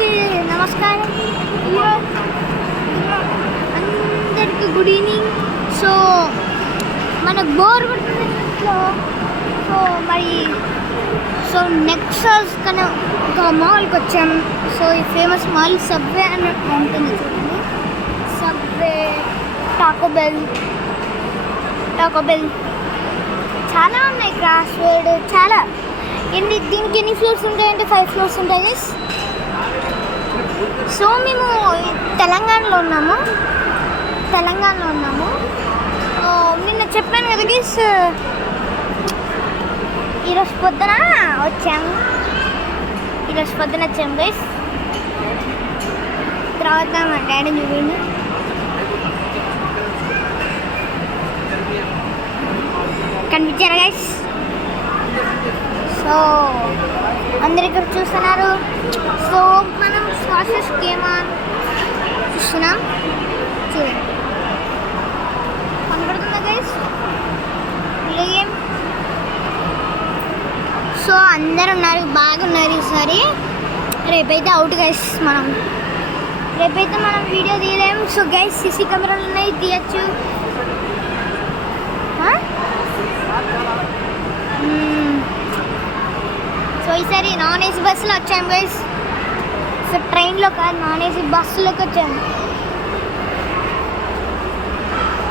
అందరికీ నమస్కారం. అందరికీ గుడ్ ఈవినింగ్. సో మనకు బోర్ కొడుతుంది ఇంట్లో. సో నెక్సస్ కన్నా ఒక మాల్కి వచ్చాం. సో ఈ ఫేమస్ మాల్ సబ్వే అని ఉంటుంది చూడండి. సబ్వే, టాకో బెల్ చాలా ఉన్నాయి. క్రాస్వర్డ్ చాలా. దీనికి ఎన్ని ఫ్లోర్స్ ఉంటాయంటే 5 ఫ్లోర్స్ ఉంటాయి. సో మేము తెలంగాణలో ఉన్నాము. నిన్న చెప్పాను కదా గైస్, ఈరోజు పొద్దున వచ్చాము గైస్. తర్వాత మా డాడీ చూడండి, కనిపించారు గైస్. సో అందరు ఇక్కడ చూస్తున్నారు. సో మనం సాసెస్ గేమ్ చూస్తున్నాం. చూడండి, కనబడుతుందా గైస్ గేమ్? సో అందరు ఉన్నారు, బాగున్నారు. ఈసారి రేపైతే అవుట్ గైస్. రేపైతే మనం వీడియో తీయలేము. సో గైస్ సీసీ కెమెరాలు ఉన్నాయి, తీయచ్చు. సో ఈసారి నాన్ ఏసీ బస్సులో వచ్చాము గైస్. సో ట్రైన్లో కాదు, నాన్ ఏసీ బస్సులోకి వచ్చాము.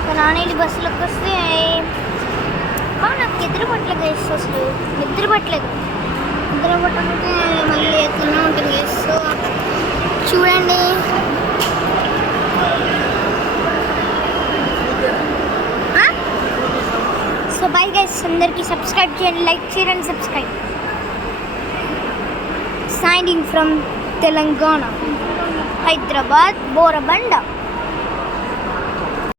సో నాన్ ఏసీ బస్సులోకి వస్తే నాకు నిద్ర పట్టలేదు గైస్. అసలు నిద్ర పట్టలేదు. నిద్ర పట్టకపోతే మళ్ళీ ఎక్కడనే ఉంటుంది గైస్. సో చూడండి, సో బై గైస్. అందరికీ సబ్స్క్రైబ్ చేయండి, లైక్ చేయండి, subscribe. Signing from Telangana, Hyderabad, Borabandu.